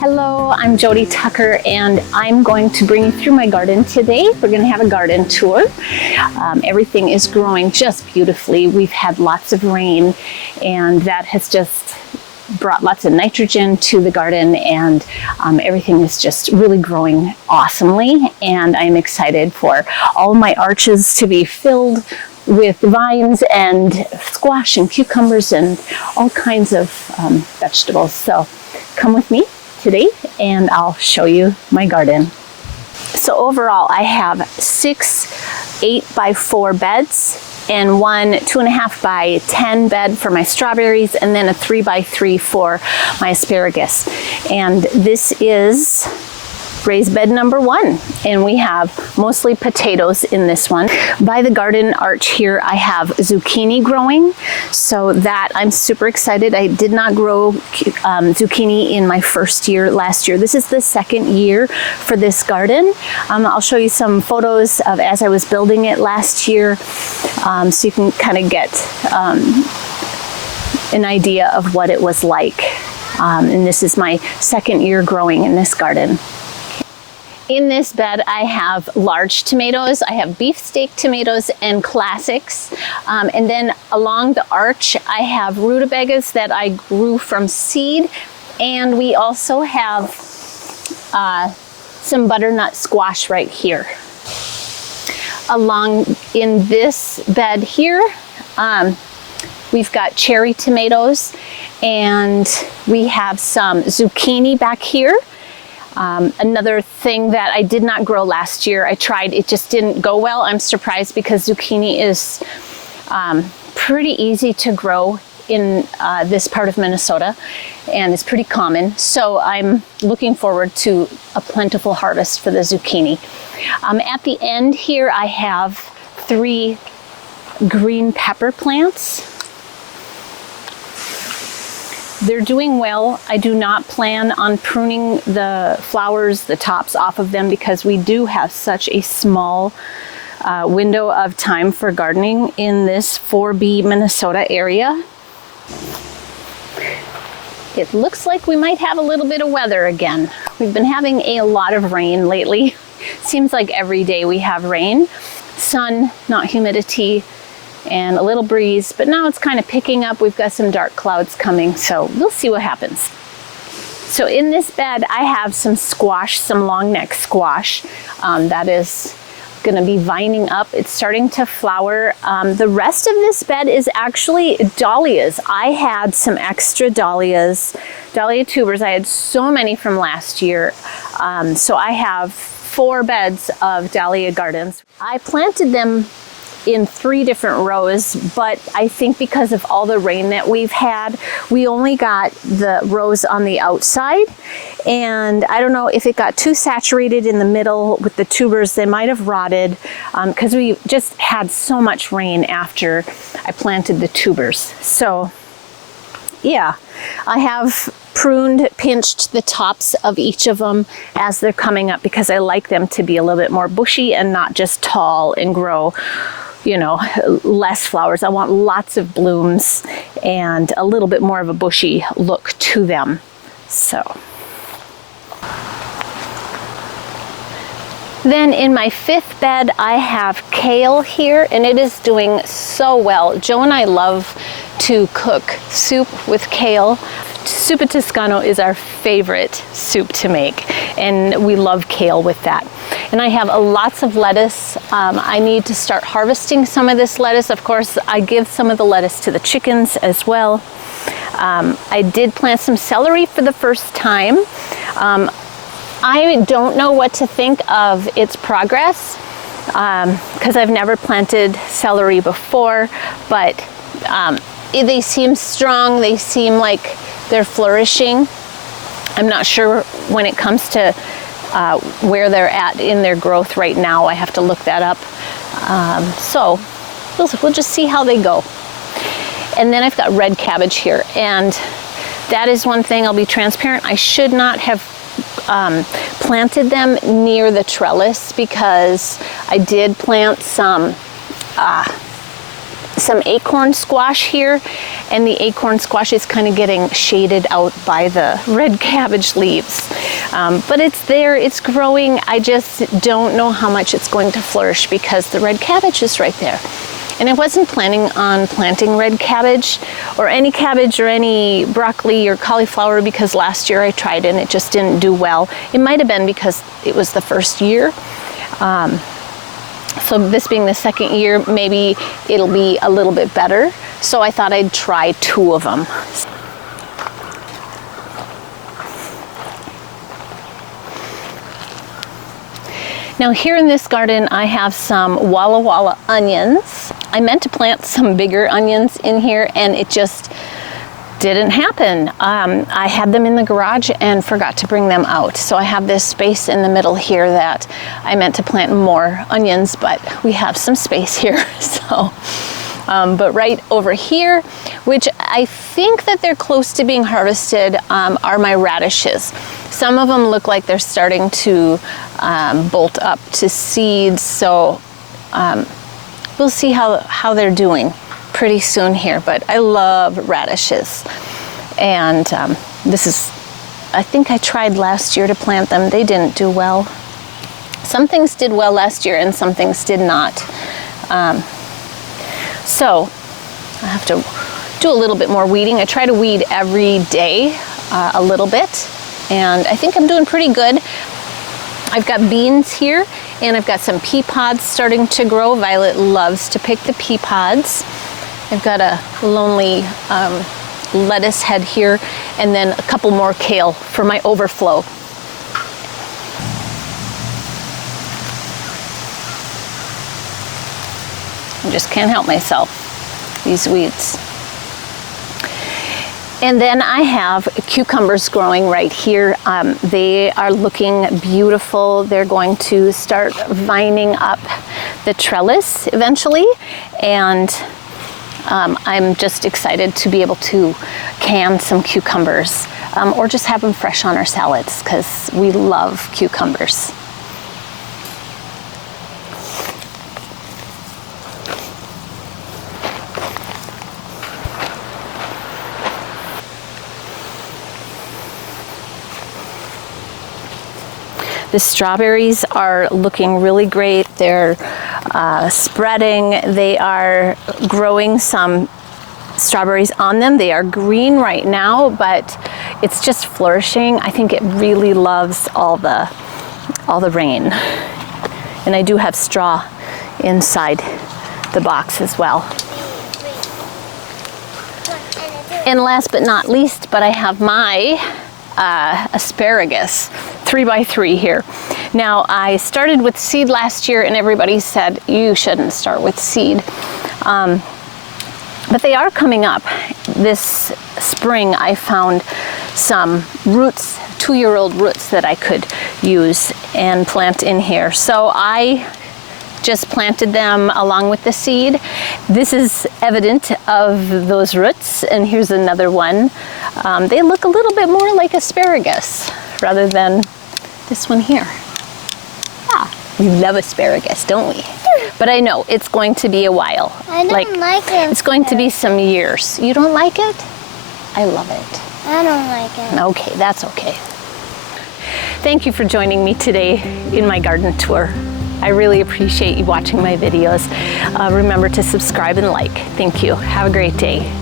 Hello, I'm Jody Tucker and I'm going to bring you through my garden today. We're going to have a garden tour. Everything is growing just beautifully. We've had lots of rain and that has just brought lots of nitrogen to the garden, and everything is just really growing awesomely, and I'm excited for all my arches to be filled with vines and squash and cucumbers and all kinds of vegetables. So come with me today and I'll show you my garden. So overall I have 6 8x4 beds and one 2.5 by 10 bed for my strawberries, and then a 3x3 for my asparagus. And this is raised bed number 1, and we have mostly potatoes in this one. By the garden arch here I have zucchini growing, so that I'm super excited. I did not grow zucchini in my first year last year. This is the second year for this garden. I'll show you some photos of as I was building it last year, so you can kind of get an idea of what it was like. And this is my second year growing in this garden. In this bed, I have large tomatoes, I have beefsteak tomatoes and classics. And then along the arch, I have rutabagas that I grew from seed. And we also have some butternut squash right here. Along in this bed here, we've got cherry tomatoes, and we have some zucchini back here. Another thing that I did not grow last year, I tried, it just didn't go well. I'm surprised because zucchini is pretty easy to grow in this part of Minnesota, and it's pretty common. So I'm looking forward to a plentiful harvest for the zucchini. At the end here, I have 3 green pepper plants. They're doing well. I do not plan on pruning the flowers, the tops off of them, because we do have such a small window of time for gardening in this 4B Minnesota area. It looks like we might have a little bit of weather again. We've been having a lot of rain lately. Seems like every day we have rain. Sun, not humidity, and a little breeze, but now it's kind of picking up. We've got some dark clouds coming, so we'll see what happens. So in this bed, I have some squash, some long neck squash that is gonna be vining up. It's starting to flower. The rest of this bed is actually dahlias. I had some extra dahlia tubers. I had so many from last year. So I have 4 beds of dahlia gardens. I planted them in 3 different rows, but I think because of all the rain that we've had, we only got the rows on the outside, and I don't know if it got too saturated in the middle with the tubers. They might have rotted because we just had so much rain after I planted the tubers. So yeah, I have pruned, pinched the tops of each of them as they're coming up, because I like them to be a little bit more bushy and not just tall and grow, you know, less flowers. I want lots of blooms and a little bit more of a bushy look to them. So then in my 5th bed, I have kale here, and it is doing so well. Joe and I love to cook soup with kale. Soup Toscano is our favorite soup to make, and we love kale with that. And I have lots of lettuce. I need to start harvesting some of this lettuce. Of course, I give some of the lettuce to the chickens as well. I did plant some celery for the first time. I don't know what to think of its progress because I've never planted celery before, but they seem strong. They seem like they're flourishing. I'm not sure when it comes to where they're at in their growth right now. I have to look that up. So we'll just see how they go. And then I've got red cabbage here, and that is one thing. I'll be transparent. I should not have planted them near the trellis, because I did plant some some acorn squash here, and the acorn squash is kind of getting shaded out by the red cabbage leaves. But it's there, it's growing. I just don't know how much it's going to flourish because the red cabbage is right there. And I wasn't planning on planting red cabbage or any broccoli or cauliflower because last year I tried and it just didn't do well. It might have been because it was the first year. So this being the second year, maybe it'll be a little bit better. So I thought I'd try 2 of them. Now here in this garden, I have some Walla Walla onions. I meant to plant some bigger onions in here and it just didn't happen. I had them in the garage and forgot to bring them out. So I have this space in the middle here that I meant to plant more onions, but we have some space here. So, but right over here, which I think that they're close to being harvested, are my radishes. Some of them look like they're starting to bolt up to seeds. So we'll see how they're doing pretty soon here, but I love radishes. And this is, I think I tried last year to plant them. They didn't do well. Some things did well last year and some things did not. So I have to do a little bit more weeding. I try to weed every day a little bit, and I think I'm doing pretty good. I've got beans here and I've got some pea pods starting to grow. Violet loves to pick the pea pods. I've got a lonely lettuce head here and then a couple more kale for my overflow. I just can't help myself, these weeds. And then I have cucumbers growing right here. They are looking beautiful. They're going to start vining up the trellis eventually. And I'm just excited to be able to can some cucumbers or just have them fresh on our salads because we love cucumbers. The strawberries are looking really great. They're spreading. They are growing some strawberries on them. They are green right now, but it's just flourishing. I think it really loves all the rain. And I do have straw inside the box as well. And last but not least, but I have my asparagus 3x3 here. Now I started with seed last year and everybody said you shouldn't start with seed, but they are coming up. This spring I found some roots, 2-year-old roots that I could use and plant in here. So I just planted them along with the seed. This is evident of those roots, and here's another one. They look a little bit more like asparagus rather than this one here. Yeah, we love asparagus, don't we? But I know it's going to be a while. I don't like it. It's going to be some years. You don't like it? I love it. I don't like it. Okay, that's okay. Thank you for joining me today in my garden tour. I really appreciate you watching my videos. Remember to subscribe and like. Thank you. Have a great day.